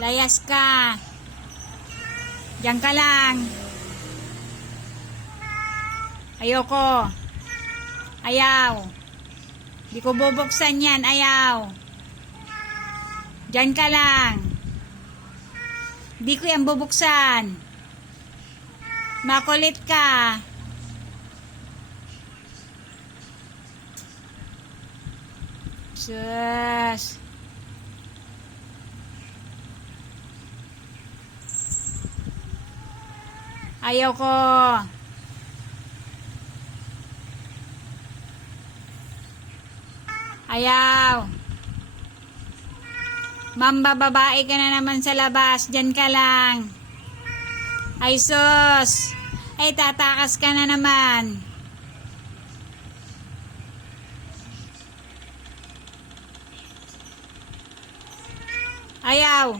Layas ka. Diyan ka lang. Ayoko. Ayaw. Di ko bubuksan yan. Ayaw. Diyan ka lang. Di ko yan bubuksan. Makulit ka. Sus. Ayaw ko. Ayaw. Mambababae ka na naman sa labas. Diyan ka lang. Ay sus. Ay tatakas ka na naman. Ayaw.